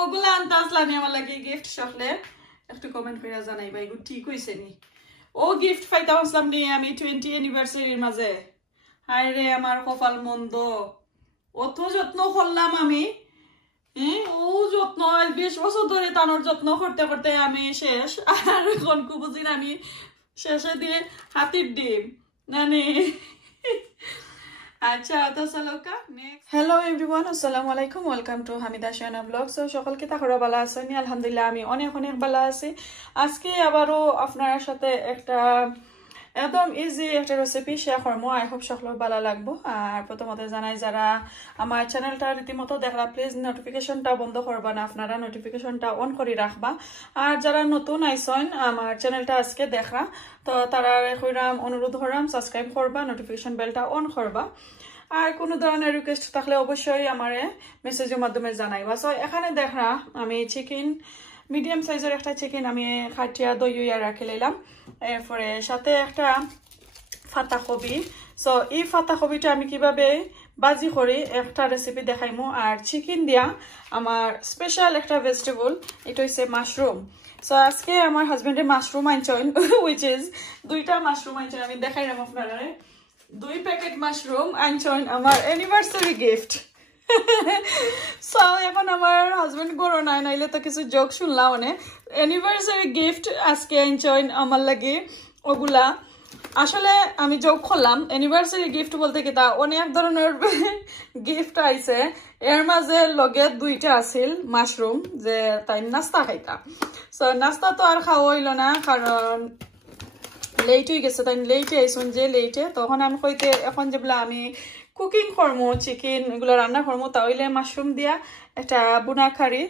ওগুলা আনতে আসলাম আমার লাগে গিফট সকলে একটু কমেন্ট করে জানাইবা এগুলো ঠিক হইছে নি ও গিফট পাইতে আসলাম নি আমি 20 অ্যানিভার্সারির মাঝে হায় রে আমার কপাল মন্দ অত যত্ন করলাম আমি ও যত্ন 20 বছর ধরে তানোর যত্ন করতে করতে আমি শেষ আর এখন বুঝিন আমি শেষে দিয়ে হাতির ডিম মানে আচ্ছা তো চলো কা নেক্সট হ্যালো এভরিওয়ান আসসালামু আলাইকুম welcome to Hamida Suhena blog so সকলকে তাহলে ভালো আছেন আলহামদুলিল্লাহ আমি অনেক অনেক ভালো আছি আজকে আবারও আপনার সাথে একটা একদম ইজি একটা রেসিপি শেয়ার করবো আই হোপ সকলের ভালো লাগবো আর প্রথমত জানাই যারা আমার চ্যানেলটা রীতিমতো দেখলা প্লিজ নোটিফিকেশনটা বন্ধ করবা না আপনারা নোটিফিকেশনটা অন করে রাখবা আর যারা নতুন আইসন আমার চ্যানেলটা আজকে দেখা তো তারা কইরাম অনুরোধ করাম সাবস্ক্রাইব করবা নোটিফিকেশন বেলটা অন করবা আর কোনো ধরনের রিকোয়েস্ট থাকলে অবশ্যই আমারে মেসেজের মাধ্যমে জানাইবা সো এখানে দেখা আমি চিকেন মিডিয়াম সাইজের একটা চিকেন আমি খাটিয়া দই রাখি লাইলাম এরপরে সাথে একটা পাতাকপি সো এই পাতাকপিটা আমি কিভাবে বাজি করি একটা রেসিপি দেখাইমু আর চিকেন দিয়া আমার স্পেশাল একটা ভেজিটেবল এটা হচ্ছে মাশরুম সো আজকে আমার হাজবেন্ডের মাশরুম আনছেন উইচ ইজ দুইটা মাশরুম আনছেন আমি দেখাইলাম আপনারা 2 প্যাকেট মাশরুম আনছেন আমার অ্যানিভার্সারি গিফট সো এখন আমার হাজবেন্ড গরো নাই নাইলে তো কিছু জোক শুনলাম মানে অ্যানিভার্সারি গিফট আজকে আনছেন আমার লাগে ওগুলা আসলে আমি জোক করলাম অ্যানিভার্সারি গিফট বলতে কি তা অনেক ধরনের গিফট আইছে এর মাঝে লগে দুইটা আছিল মাশরুম যে তাই নাস্তা খাইতা সো নাস্তা তো আর খাওয়া হইল না কারণ লেট হয়ে গেছে তাই লেটে আইসুন যে লেটে তখন আমি কইতে এখন যেগুলা আমি কুকিং করমু চিকেন এগুলো রান্না করমু তাহলে মাশরুম দিয়া একটা বুনা কারি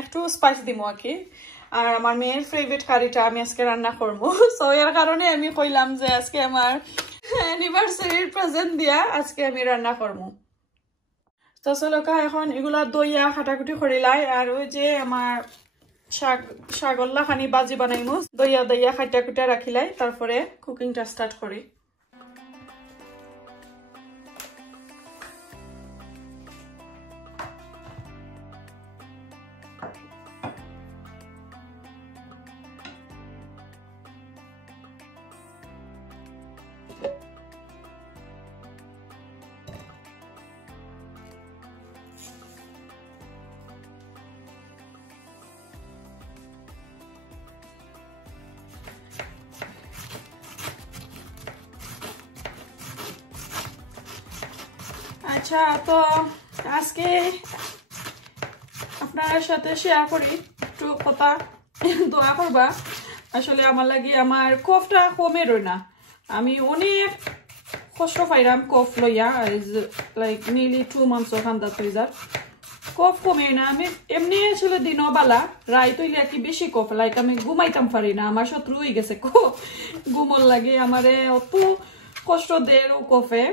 একটু স্পাইস দিমু আর কি আর আমার মেয়ের ফেভারিট কারিটা আমি আজকে রান্না করবো সো এর কারণে আমি কইলাম যে আজকে আমার অ্যানিভার্সারির প্রেজেন্ট দিয়া আজকে আমি রান্না করবো তো চলো এখন এগুলা দইয়া কাটাকুটি করিলাই আর ওই যে আমার শাগল্লা খানি বাজি বানাইমু দইয়া দইয়া কাটা কুটা রাখিলাই তারপরে কুকিংটা স্টার্ট করি আচ্ছা তো আজকে আপনার সাথে শেয়ার করি একটু কথা দোয়া করবা আসলে আমার লাগে আমার কফটা কমে রই না আমি অনেক কষ্ট পাইলাম কফ লইয়া লাইক নিলি 2 months ওখান দা তুই যা কফ কমে না আমি এমনি আসলে দিনও বালা রাই তৈলে কি বেশি কফ লাইক আমি ঘুমাইতাম পারি না আমার শত্রু হয়ে গেছে কফ ঘুমল লাগে আমারে অত কষ্ট দেয় কফে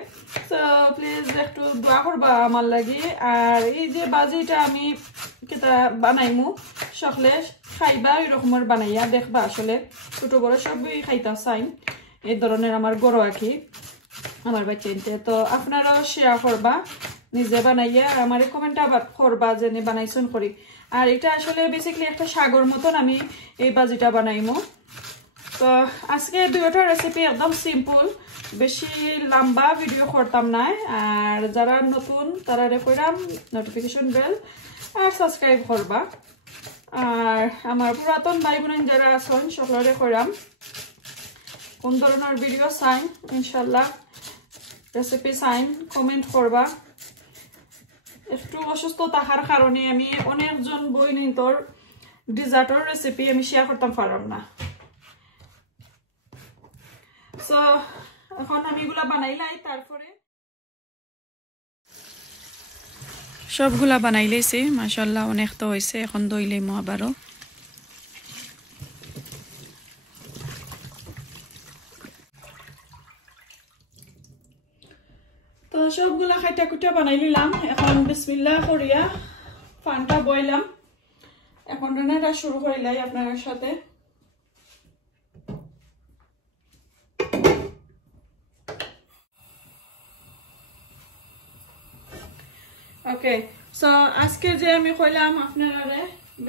তো প্লিজ একটু দোয়া করবা আমার লাগে আর এই যে বাজিটা আমি কেটা বানাইমু সকলে খাইবা ওই রকমের বানাইয়া দেখবা আসলে ছোট বড় সবই খাইতা চাই এই ধরনের আমার গরু আঁকি আমার বাচ্চাইতে তো আপনারাও শেয়ার করবা নিজে বানাইয়া আমার কমেন্ট আবার করবা যে বানাইছুন করি আর এটা আসলে বেসিক্যালি একটা সাগর মতন আমি এই বাজিটা বানাইমু তো আজকে দুইটা রেসিপি একদম সিম্পল বেশি লম্বা ভিডিও করতাম না আর যারা নতুন তারা কইরাম নোটিফিকেশন বেল আর সাবস্ক্রাইব করবা আর আমার পুরাতন ভাই বোন যারা আছেন সকলরে কইরাম কোন ধরনের ভিডিও চাই ইনশাআল্লাহ রেসিপি চাই কমেন্ট করবা একটু অসুস্থ থাকার কারণে আমি অনেকজন বইনিন্তর ডিজার্টের রেসিপি আমি শেয়ার করতাম পারলাম না সো এখন আমি এগুলা বানাইলাই তারপরে সবগুলা বানাইলেছি মাশাআল্লাহ অনেক তো হইছে এখন দইলেমু আবারো তো সবগুলা খাইটা কুটা বানাই নিলাম এখন বিসমিল্লাহ করিয়া পানটা বইলাম এখন রান্নাটা শুরু করিলাই আপনাদের সাথে ওকে সো আজকে যে আমি কইলাম আপনারা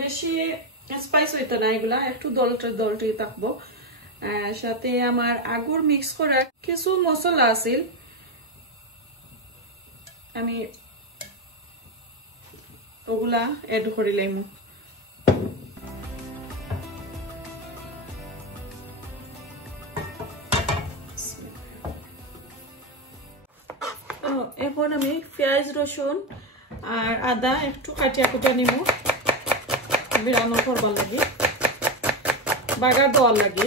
বেশি স্পাইস হইতো না, এগুলা একটু দলটি থাকবো। সাথে আমার আগুর মিক্স করা কিছু মশলা আছিল, আমি ওগুলা এড করে লাইমু। এখন আমি পেঁয়াজ রসুন আর আদা একটু কাটিয়া কুটিয়া নিব, বিরানো করবার লাগে, বাগার দেওয়ার লাগে।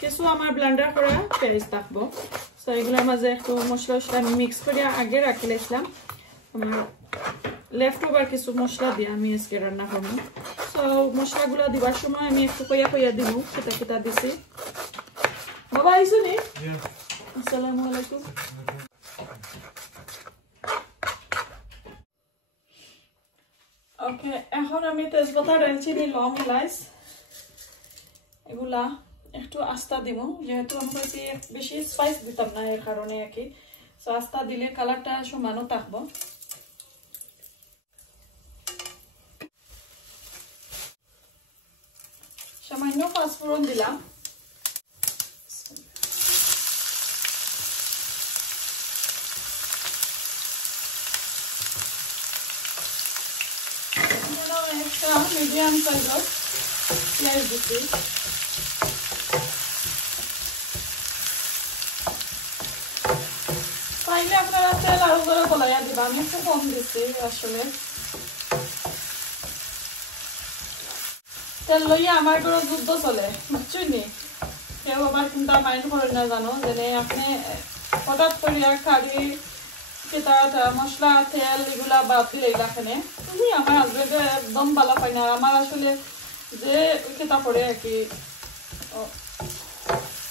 কিছু আমার ব্লেন্ডার করা পেঁয়াজ থাকবো। সো এগুলোর মাঝে একটু মশলা আমি মিক্স করিয়া আগে রাখি লাইছিলাম। আমার লেফট ওভার কিছু মশলা দিয়ে আমি আজকে রান্না করবো। সো মশলাগুলো দিবার সময় আমি একটু কইয়া দিব কিতা দিছি। বাবা আইসো নি? আসসালামু আলাইকুম। ওকে, এখন আমি তেজপাতা, দারচিনি, লং, এলাচ এগুলা একটু আস্তা দিব, যেহেতু আমরা বেশি স্পাইস দিতাম না এর কারণে আর কি। সো আস্তা দিলে কালারটা সমানও থাকবো। সামান্য পাঁচফোড়ন দিলাম, একটা মিডিয়াম সাইজের পেঁয়াজ দিচ্ছি। পাইলে আপনারা তেল আরো করে গলাইয়া দিবা, আমি একটু কম দিচ্ছি আসলে। তেল লইয়া আমার ঘরে যুদ্ধ চলে, বুঝছই নি? কেউ আবার কোনটা মাইন্ড করে না জানো, যে আপনি হঠাৎ করিয়া খাড়ি কেটা মশলা তেল এগুলা বাদ দিলে এখানে তুমি আমার হাজবেন্ডে একদম ভালো পাই না। আমার আসলে যে কেটা করে আর কি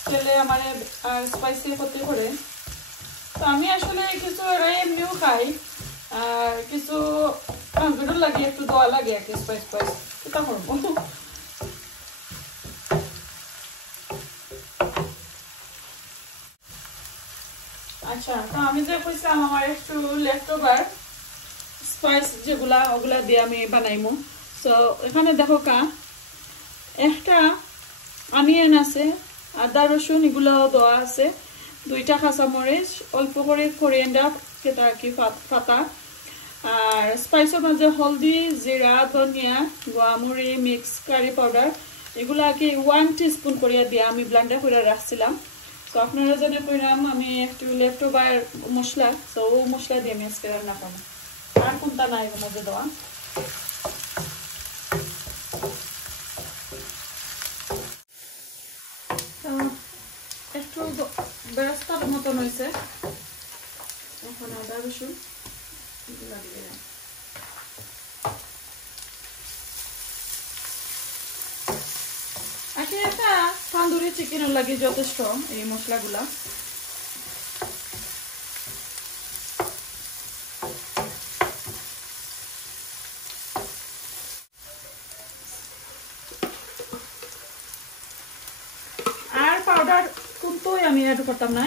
তেলে আমার স্পাইসি ক্ষতি করে। তো আমি আসলে কিছু এরাই এমনিও খাই, আর কিছু হাজবেন্ডও লাগে, একটু দেওয়া লাগে আর কি স্পাইস কেটা করবো। আচ্ছা, তো আমি যে কইছিলাম আমার একটু লেফট ওভার স্পাইস যেগুলা ওগুলা দিয়ে আমি বানাইমু। সো এখানে দেখো একটা অনিয়ন আছে, আদা রসুন এগুলাও দেওয়া আছে, 2টা কাঁচামরিচ, অল্প করে কোরিয়ান্ডার কেটা আর কি পাতা, আর স্পাইসের মাঝে হলদি, জিরা, ধনিয়া, গোয়ামরি, মিক্স কারি পাউডার এগুলা আর কি 1 টিস্পুন করিয়া দিয়ে আমি ব্লেন্ডার করে রাখছিলাম। তো আপনারা জানে কইরাম আমি একটু লেফট ওভার মশলা, তো ও মশলা দিয়ে আমি আজকে রান্না করবো, আর কোনটা নাই এর মধ্যে দেওয়া। একটু বেরেস্তার মতন হয়েছে, এখন আদা রসুন আজকে একটা তান্দুরি চিকেনের লাগে যথেষ্ট এই মশলাগুলা। আর পাউডার কোনটোই আমি অ্যাড করতাম না,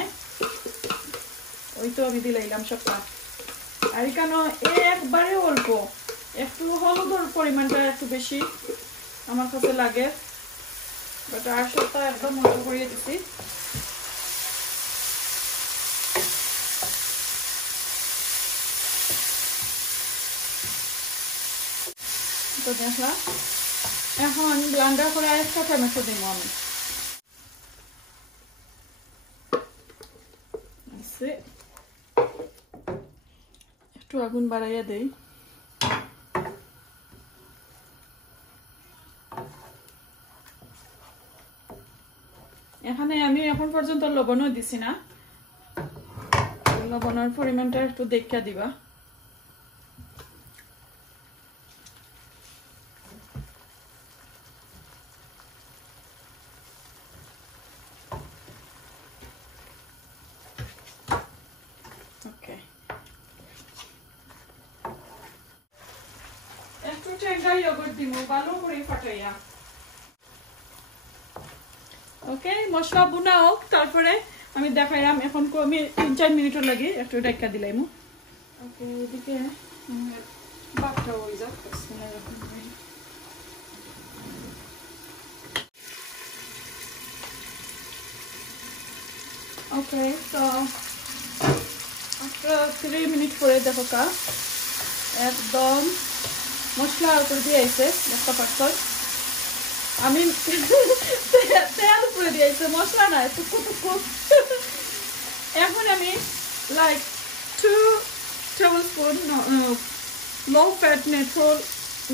ওই তো আমি দিলাইলাম সবটা। আর এখানে একবারে অল্প একটু হলুদের পরিমাণটা একটু বেশি আমার কাছে লাগে, বাট আর সবটা একদম অল্প করিয়ে দিচ্ছি। তো দেখলা এখন ব্লেন্ডার করে একটা টমেটো দিব আমি। একটু আগুন বাড়াইয়া দেই। এখানে আমি এখন পর্যন্ত লবণও দিছি না, লবণের পরিমাণটা একটু দেখা দিবা। ওকে, একটু ঠান্ডা ইয়োগurt দিব ভালো করে ফাটাইয়া। ওকে, মশলা বুনা হোক, তারপরে আমি দেখাইলাম এখন আমি 3-4 মিনিট লাগে একটু ঢাকা দিলাম ওকে এদিকে বাটা হয়ে যাক ওকে তো after 3 মিনিট পরে দেখো কা একদম মশলা উপর দিয়ে আইছে দেখতে পাচ্ছ আমি তেল উপরে দিয়েছে মশলা না টুকু টুকু এখন আমি like 2 tablespoon low fat natural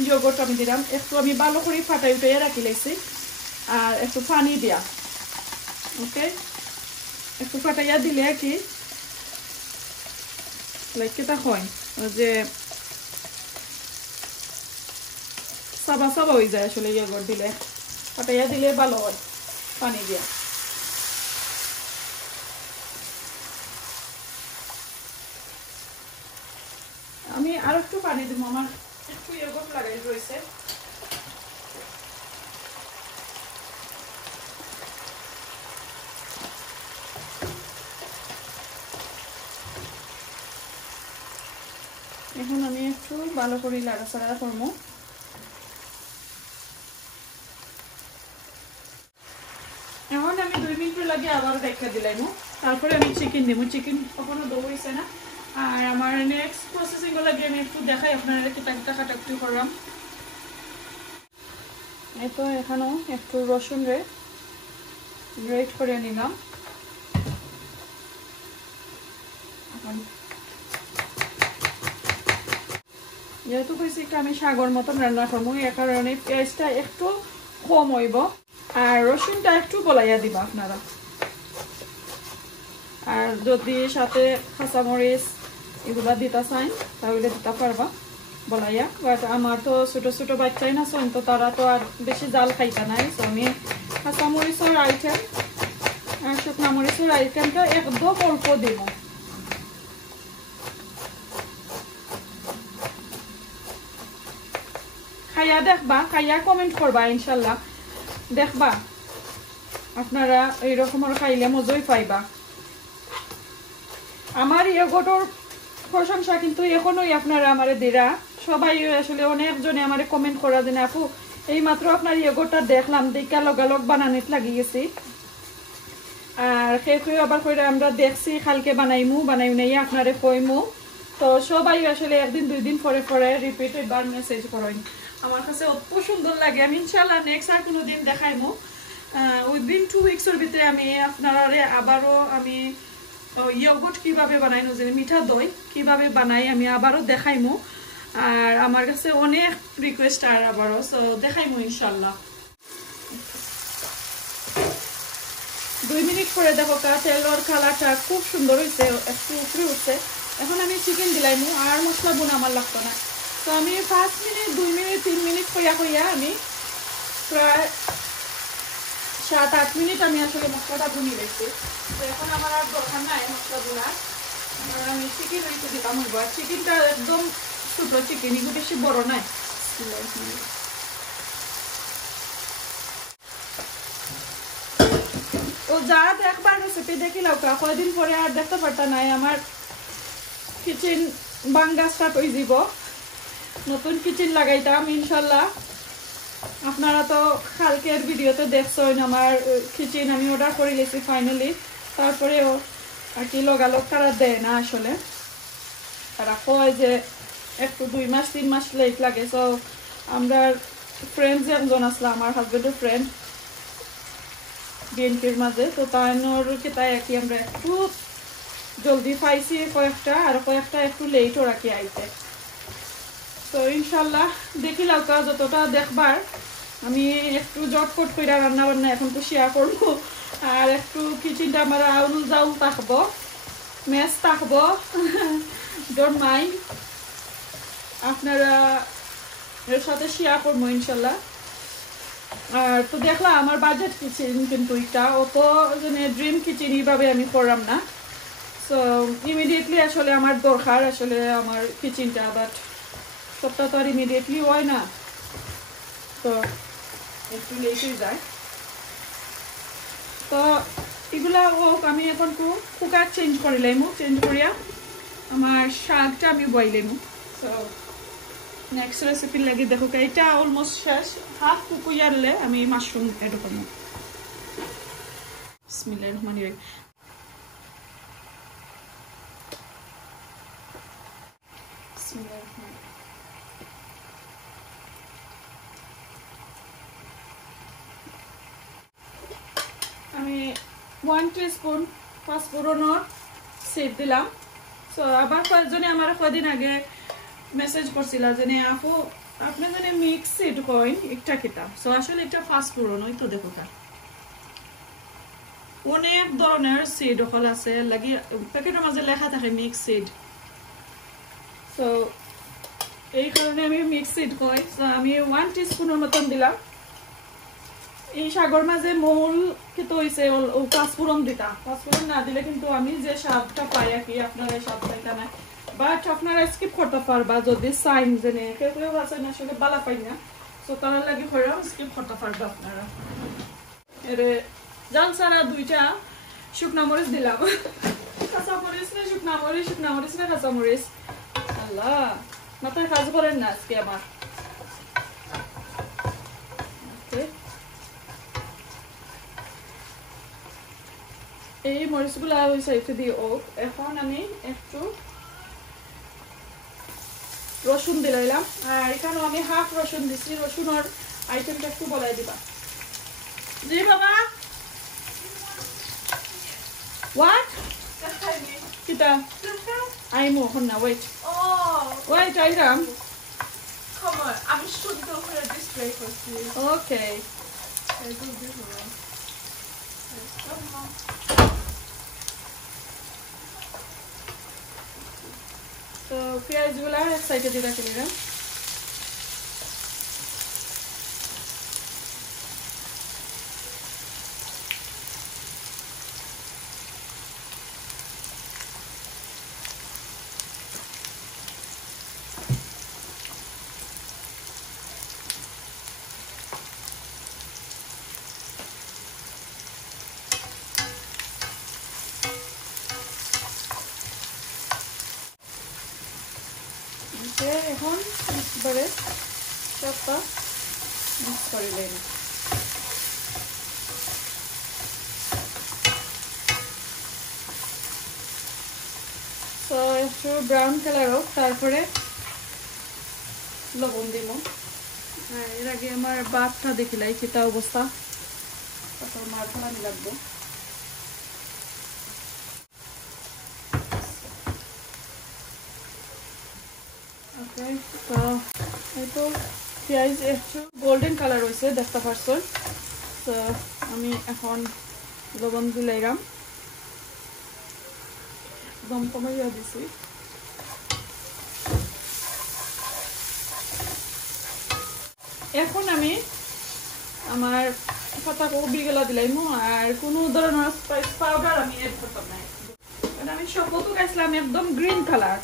yogurt আমি দিলাম একটু আমি ভালো করে ফাটাই উঠাইয়া রাখি লাইছি আর একটু পানি দিয়া ওকে একটু ফাটাইয়া দিলে কি লাইক কেটা হয় যে সাবা সাবা হয়ে যায় আসলে yogurt দিলে ফাটাইয়া দিলে ভালো হয় পানি দিয়া আমি আর একটু পানি দেব আমার একটু yogurt লাগাই রয়েছে এখন আমি একটু ভালো করে লাড়াচাড়া করব এখন আমি 2 মিনিট লাগে আবার ঢাকা দিলাম তারপরে আমি চিকেন দেব চিকেন কখনো দো হইছে না আর আমার নেক্সট প্রসেসিং লাগে আমি একটু দেখাই আপনারা কিটা কিটা কাটাকুটি করলাম এই তো এখানে একটু রসুন রে গ্রেট করে নিলাম যেহেতু কইছি আমি সাগর মতন রান্না করবো এই কারণে পেঁয়াজটা একটু কম হইব আর রসুনটা একটু বলাইয়া দিবা আপনারা আর যদি সাথে কাঁচামরিচ এগুলা দিতে চাই তাহলে দিতে পারবা বলাইয়া বাট আমার তো ছোট ছোট বাচ্চাই না শোন তো তারা তো আর বেশি জাল খাইতা নাই তো আমি কাঁচামরিচের আইটেম আর শুকনা মরিচের আইটেমটা একদম অল্প দিব খাইয়া দেখবা খাইয়া কমেন্ট করবা ইনশাল্লাহ দেখবা আপনারা এইরকম খাইলে মজাই পাইবা আমার ইয়োগর্টের প্রশংসা কিন্তু এখনোই আপনারা আমারে দিরা সবাই আসলে অনেকজনে আমারে কমেন্ট করা দেন আপু এই মাত্র আপনার ইয়োগর্টটা দেখলাম দেখা লগালগ বানানিত লাগি গেছি আর খেয়ে আবার কইরা আমরা দেখছি কালকে বানাইমু নাই আপনারে কইমু তো সবাই আসলে একদিন 2 দিন পরে পরে রিপিট বার মেসেজ করেন আমার কাছে অত সুন্দর লাগে আমি ইনশাআল্লাহ নেক্সট আর কোনো দিন দেখাইমু উইদিন 2 উইকসের ভিতরে আমি আপনারা আবারও আমি ইয়োগর্ট কিভাবে বানাই না জানি মিঠা দই কিভাবে বানাই আমি আবারও দেখাইমু আর আমার কাছে অনেক রিকোয়েস্ট আর আবারও সো দেখাইমু ইনশাআল্লাহ 2 মিনিট পরে দেখো তেলের কালারটা খুব সুন্দর হইছে একটু উপরে উঠছে এখন আমি চিকেন দিলাইমু আর মশলা বোনা আমার লাগতো না তো আমি 5 মিনিট 2 মিনিট 3 মিনিট কইয়া আমি প্রায় 7-8 মিনিট আমি আসলে মশলাটা ভুনি রেখেছি তো এখন আমার আর দরকার নাই মশলা বোনার আমি চিকেন রেখে দিলাম চিকেনটা একদম ছোট চিকেন এগুলো বেশি বড় নাই তো যা দেখবার রেসিপি দেখিলাম কয়দিন পরে আর দেখতে পারতা নাই আমার কিচেন বাঙ্গা স্টার্ট হয়ে যাব নতুন কিচেন লাগাইতাম ইনশাল্লাহ আপনারা তো কালকের ভিডিওতে দেখছেন আমার কিচেন আমি অর্ডার করে গেছি ফাইনালি তারপরেও আর কি লগালগ তারা দেয় না আসলে তারা কয় যে একটু 2 মাস 3 মাস লেট লাগে সো আমরা ফ্রেন্ডস একজন আসলো আমার হাজবেন্ডের ফ্রেন্ড বিএনপির মাঝে তো তাইনোর তাই আর কি আমরা একটু জলদি পাইছি কয়েকটা আর কয়েকটা একটু লেটও রাখি আইতে তো ইনশাল্লাহ দেখিলাম যতটা দেখবার আমি একটু জটফট করে রান্না বান্না এখন তো শেয়ার করবো আর একটু কিচেনটা আমার আউল জাউল থাকবো মেস থাকবো ডোন্ট মাইন্ড আপনারা এর সাথে শেয়ার করবো ইনশাল্লাহ আর তো দেখলাম আমার বাজেট কিচেন কিন্তু এটা অত ড্রিম কিচেন এইভাবে আমি করলাম না সো ইমিডিয়েটলি আসলে আমার দরকার আসলে আমার কিচেনটা বাট সবটা তো আর ইমিডিয়েটলি হয় না তো একটু লেট হয়ে যায় তো এগুলা হোক আমি এখন কুকার চেঞ্জ করে লাইমু চেঞ্জ করিয়া আমার শাকটা আমি বইলাইমু সো নেক্সট রেসিপি লাগি দেখো এটা অলমোস্ট শেষ হাফ কুকুয়ারলে আমি মাশরুম এড করবো বিসমিল্লাহির রহমানির রহিম আমি 1 টিস্পুন পাঁচফোড়নের সিড দিলাম সো আবার কয়েকজনে আমার কয়েকদিন আগে মেসেজ করছিল যে আপু আপনি যদি মিক্স সিড কইন একটা কিতা সো আসলে এটা পাঁচফোড়ন ওই তো দেখো কা অনেক ধরনের সিড হল আছে লাগি প্যাকেটের মাঝে লেখা থাকে মিক্স সিড সো এই কারণে আমি মিক্স সিড কই সো আমি 1 টিস্পুনের মতন দিলাম এই শাকের মাঝে মূল কিন্তু হইছে ও পাঁচফোড়ন দিতা পাঁচফোড়ন না দিলে কিন্তু আমি যে স্বাদটা পাই আর কি আপনারা স্বাদ পাইতা না বাট আপনারা স্কিপ করতে পারবা যদি সাইন জেনে কেউ কেউ আছে না আসলে বালা পাই না সো তার লাগি হইরাম স্কিপ করতে পারবা আপনারা এর জাল সারা দুইটা শুকনা মরিচ দিলাম কাঁচা মরিচ না শুকনা মরিচ না কাঁচা মরিচ আল্লাহ মাথায় কাজ করেন না আজকে আমার এই মরিচগুলা ওই সাইডে দিয়ে হোক এখন আমি একটু রসুন দিলাম আর এখানেও আমি হাফ রসুন দিচ্ছি রসুনের আইটেমটা একটু বলাই দিবা জি বাবা হোয়াট কিটা আইমো এখন না ওয়েট ওয়েট আইরাম Come on, I'm sure they don't put a display for you. Okay. So, পেঁয়াজ গুলা এক সাইডে দিয়ে রাখি দিলাম এখন একবারে সবটা মিক্স করে নেব তো একটু ব্রাউন কালার হোক তারপরে লবণ দিব এর আগে আমার বাতটা দেখিলাই কিতা অবস্থা তারপর মার ফেলানি লাগবো Okay, so eto পেঁয়াজ একটু গোল্ডেন কালার হয়েছে দেখতে পারছো তো আমি এখন লবণ দিলাম একদম কমাইয়া দিছি এখন আমি আমার পাতাকপি গুলা দিলাম আর কোনো ধরনের স্পাইস পাউডার আমি এড করতাম না আমি সব কত গাইছিলাম একদম গ্রিন কালার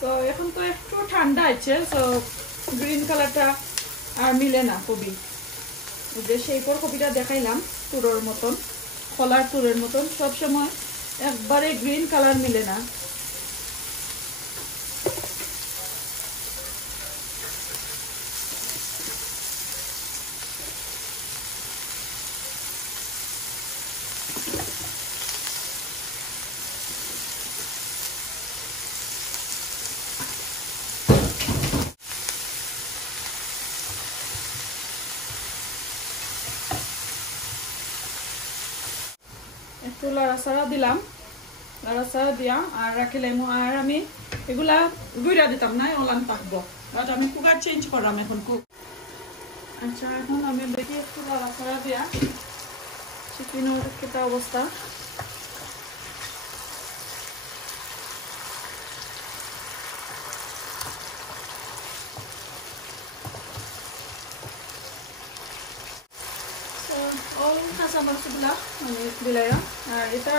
তো এখন তো একটু ঠান্ডা আছে তো গ্রিন কালারটা আর মিলে না কবি যে সেই পর কপিটা দেখাইলাম তুরোর মতন খোলার তুরের মতন সব সময় একবারে গ্রিন কালার মিলে না একটু লাড়াচাড়া দিলাম লাড়াচাড়া দিয়া আর রাখিলাম আর আমি এগুলা গুঁড়া দিতাম না ওলান পাকবো বাট আমি কুকার চেঞ্জ করলাম এখন আচ্ছা এখন আমি দেখি একটু লাড়াচাড়া দিয়া চিকেনের কেটা অবস্থা কাঁচামরিচগুলা আমি দিলাম আর এটা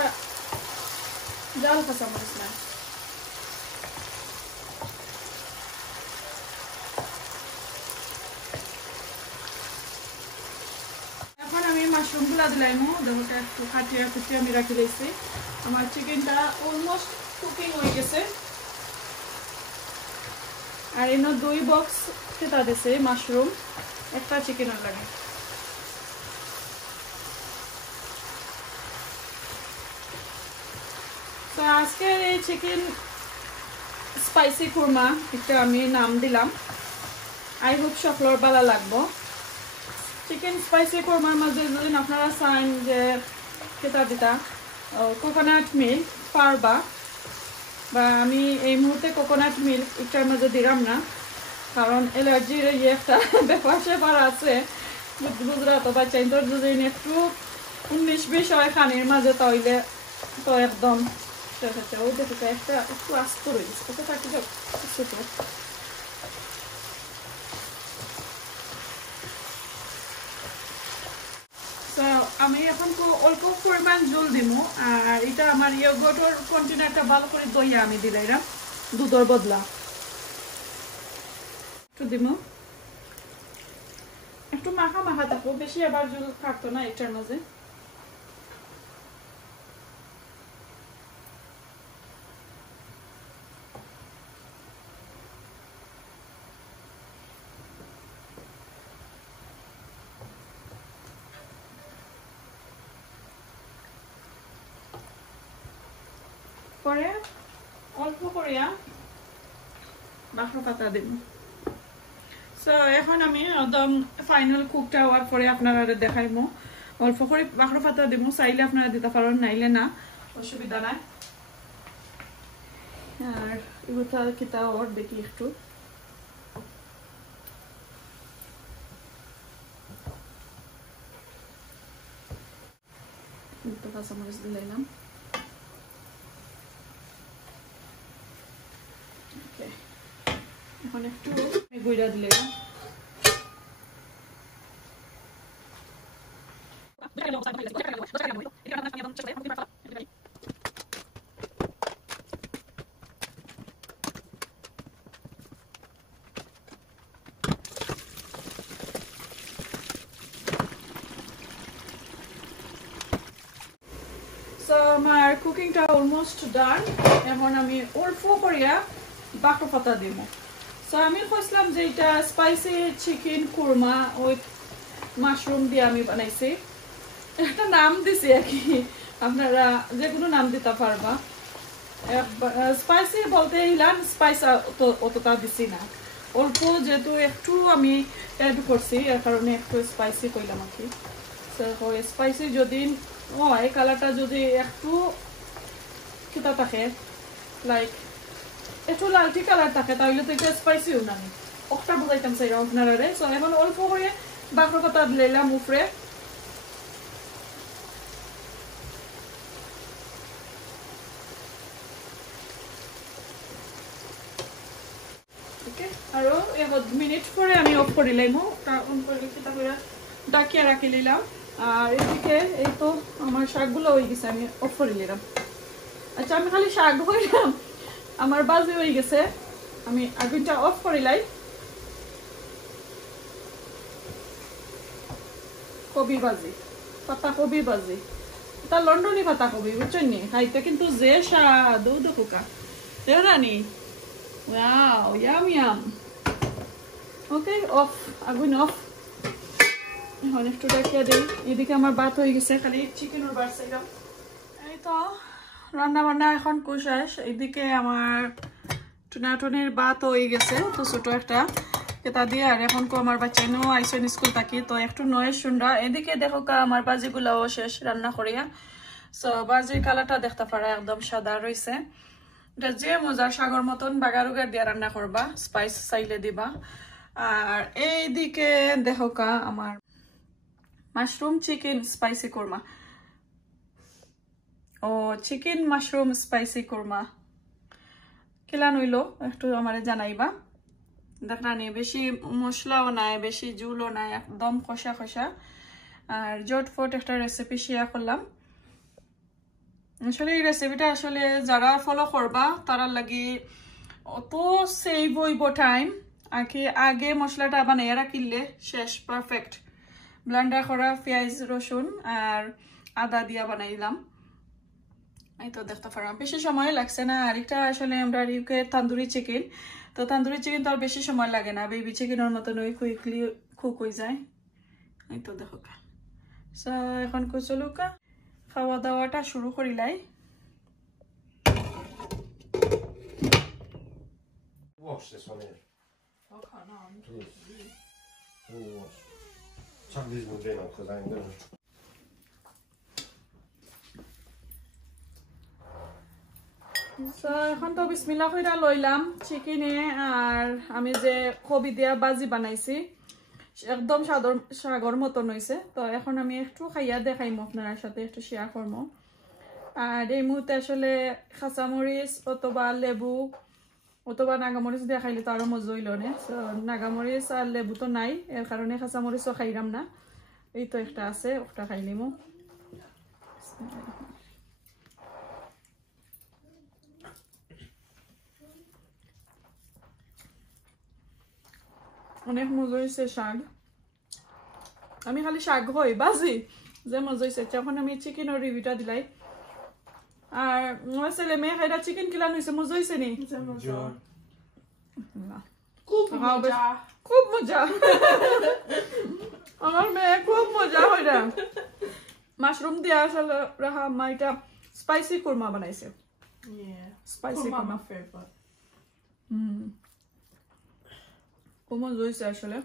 জাল কাঁচামরিচ না এখন আমি মাশরুমগুলো দিলাইমো দেখো একটু কাটিয়ে কুটিয়ে আমি রাখি দিয়েছি আমার চিকেনটা অলমোস্ট কুকিং হয়ে গেছে আর এনো 2 বক্স খেতা দিছে মাশরুম একটা চিকেনের লাগে তো আজকে এই চিকেন স্পাইসি কুরমা এটা আমি নাম দিলাম আই হোপ সকলের ভালো লাগবে চিকেন স্পাইসি কুরমার মধ্যে যদি আপনারা চান যে খেতা দিতা কোকোনাট মিল্ক পারবা বা আমি এই মুহূর্তে কোকোনাট মিল্ক এটার মধ্যে দিলাম না কারণ অ্যালার্জির একটা ব্যাপার সেপার আছে গুজরাট বা চাইন্তর যদি একটু 19-20 হয় খানির মাঝে তাইলে তো একদম ওই দেখো একটা একটু আস্ত রয়েছে কত থাকি যাও ছোটো তো আমি এখন অল্প পরিমাণ জল দিব আর এটা আমার ইয়োগর্টের কন্টেনারটা ভালো করে দইয়া আমি দিলাম দুধের বদলা একটু দিব একটু মাখা মাখা থাকবো বেশি আবার জল থাকতো না এটার মাঝে পরে অল্প করিয়া বাখর পাতা দেব সো এখন আমি একদম ফাইনাল কুকটা হওয়ার পরে আপনারা দেখাইমো অল্প করে বাখর পাতা দেব চাইলে আপনারা দিতে পারেন নাইলে না অসুবিধা নাই আর এগুলো কিতা ওর দেখি একটু কাঁচামরিচ দিলাম এখন একটু গুঁড়া দিলাম So my cooking টা almost done এখন আমি অল্প করিয়া বাকর পাতা দিব সো আমি কইছিলাম যে এটা spicy chicken korma with mushroom দিয়ে আমি বানাইছি একটা নাম দিছি কি আপনারা যে কোনো নাম দিতে পারবা স্পাইসি বলতে ইলান স্পাইস অতটা দিছি না অল্প যেহেতু একটু আমি অ্যাড করছি এর কারণে একটু স্পাইসি কইলাম আর কি সো স্পাইসি যদি এই কালারটা যদি একটু কিতা থাকে লাইক একটু লালটি কালার থাকে তাহলে তো এটা স্পাইসিও না একটা বুঝাইতাম চাই আপনারা রে সো এখন অল্প করে বাকর পাতা দিলাম উপরে ওকে আর 1 মিনিট পরে আমি অফ করে দিলাম তা অন করে কিতা করে ডাকিয়ে রাখি নিলাম আর এদিকে এই তো আমার শাকগুলো হয়ে গেছে আমি অফ করে নিলাম আচ্ছা আমি খালি শাক হইলাম আমার বাজি হয়ে গেছে আমি আগুনটা অফ করিলাই কবি বাজি পাতা কবি বাজি এটা লন্ডনি পাতা কবি বুঝছেন নি খাইতে কিন্তু যে স্বাদ দুকা দেখানি wow yum yum okay off আগুন অফ এখন একটু ডাকিয়ে দিই এদিকে আমার ভাত হয়ে গেছে খালি চিকেনের বার চাইলাম এই তো রান্না বান্না এখন কুশাস এদিকে আমার টুনাটুনির ভাত হয়ে গেছে তো ছোট একটা এটা দিয়ে আর এখন কো আমার বাচ্চা নো আইসন স্কুল থাকি তো একটু নয়েজ শুনরা এদিকে দেখো কা আমার বাজিগুলাও শেষ রান্না করিয়া সো বাজির কালারটা দেখতে পারা একদম সাদা রয়েছে এটা যে মজার সাগর মতন বাগারুগার দিয়ে রান্না করবা স্পাইস চাইলে দিবা আর এইদিকে দেখো কা আমার মাশরুম চিকেন স্পাইসি কোরমা ও চিকেন মাশরুম স্পাইসি কোরমা কেলান হইলো একটু আমারে জানাইবা দেখলানি বেশি মশলাও নাই বেশি জুলও নাই একদম কষা কষা আর জটফট একটা রেসিপি শেয়ার করলাম আসলে এই রেসিপিটা আসলে যারা ফলো করবা তারা লাগি অত সেভ হইব টাইম আগে মশলাটা বানাইয়া রাখিলে শেষ পারফেক্ট ব্লেন্ডার করা পেঁয়াজ রসুন আর আদা দিয়া বানাইলাম এই তো দেখতে পারাম বেশি সময় লাগছে না আর এটা আসলে আমরা ইউকে তন্দুরি চিকেন তো তন্দুরি চিকেন তো আর বেশি সময় লাগে না বেবি চিকেনের মতন ওই কুইকলি কুক হয়ে যায় এই তো দেখো সো এখন চলুকা খাওয়া দাওয়াটা শুরু করিলাই Wash this one here. Okay, no, I'm Please. Wash. Chuck these ones in because I ain't gonna. So এখন তো বিসমিল্লাহ কইরা লইলাম চিকেনে আর আমি যে কবি দিয়া বাজি বানাইছি একদম সাগর মতন হইছে তো এখন আমি একটু খাইয়া দেখাইমু আপনার সাথে একটু শেয়ার করবো আর এই মুহূর্তে আসলে কাঁচামরিচ অথবা লেবু অথবা নাগামরিচ দিয়ে খাইলে তো আরো মজা হইল না নাগামরিচ আর লেবু তো নাই এর কারণে কাঁচামরিচও খাইলাম না এই তো একটা আছে ওটা খাইলিমু অনেক মজা হয়েছে শাক আমি খালি শাক হই বাজি যে মজা হয়েছে এখন আমি চিকেনের রিভিউটা দিলাই আর আমার ছেলে মেয়ে খাইটা চিকেন কিলান হয়েছে মজা হয়েছে নি খুব মজা আমার মেয়ে খুব মজা হয় না মাশরুম দিয়া আসলে রাহা মা এটা স্পাইসি কুরমা বানাইছে স্পাইসি কুরমা favorite. খুব মজা হয়েছে আসলে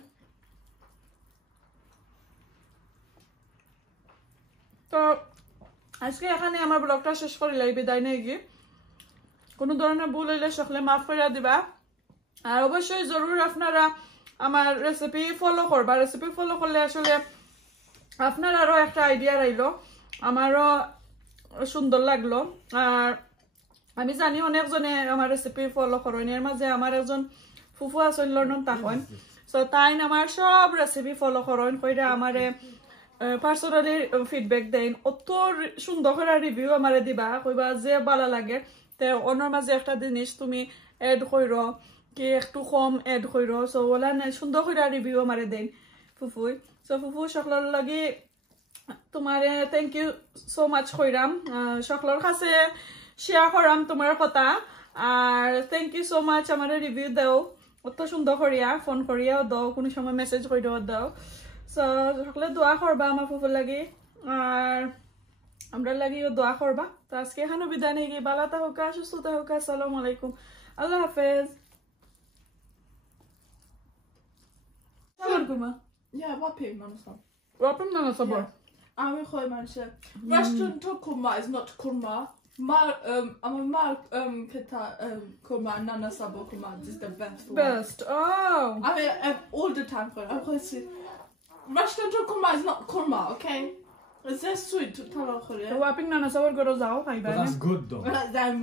তো আজকে এখানে আমার ব্লগটা শেষ করে লাই বিদায় নিয়ে গিয়ে কোনো ধরনের ভুল হইলে সকলে মাফ করে দিবা আর অবশ্যই জরুর আপনারা আমার রেসিপি ফলো করবা রেসিপি ফলো করলে আসলে আপনার আরো একটা আইডিয়া রইলো আমারও সুন্দর লাগলো আর আমি জানি অনেকজনে আমার রেসিপি ফলো করেন এর মাঝে আমার একজন ফুফু আছেন লন্ডন তখন সো তাই আমার সব রেসিপি ফলো করেন কইরা আমারে পার্সোনালি ফিডব্যাক দেন অত সুন্দর করে রিভিউ আমারে দিবা কইবা যে ভালো লাগে তে অন্যর মাঝে একটা জিনিস তুমি এড কইরো কি একটু কম এড কইরো সো ওলা না সুন্দর করে রিভিউ আমারে দেন ফুফুই সো ফুফু সকলের লাগি তোমারে থ্যাংক ইউ সো মাচ কইরাম সকলের কাছে শেয়ার করাম তোমার কথা আর থ্যাংক ইউ সো মাচ আমারে রিভিউ দাও অত সুন্দর করিয়া ফোন করিয়াও দাও কোনো সময় মেসেজ করিও দাও সো সকলে দোয়া করবা আমার ফুফুর লাগি আর আমরা লাগিও দোয়া করবা তো আজকে এখানে বিদায় নিয়ে গিয়ে ভালো থাকুকা সুস্থ থাকুকা আসসালামু আলাইকুম আল্লাহ হাফেজ Yeah, what pig man is that? ওয়াপন না সবর I'm a koi man chef. Restaurant to kurma is not kurma. I'm a mal pita kurma and nana sabo kurma is the best one. best oh I mean all the time for I'm going to say restaurant to kurma is not kurma, okay? It's just sweet to tell her. Warping না সবর করো যাও খাইবা But that's good though. Them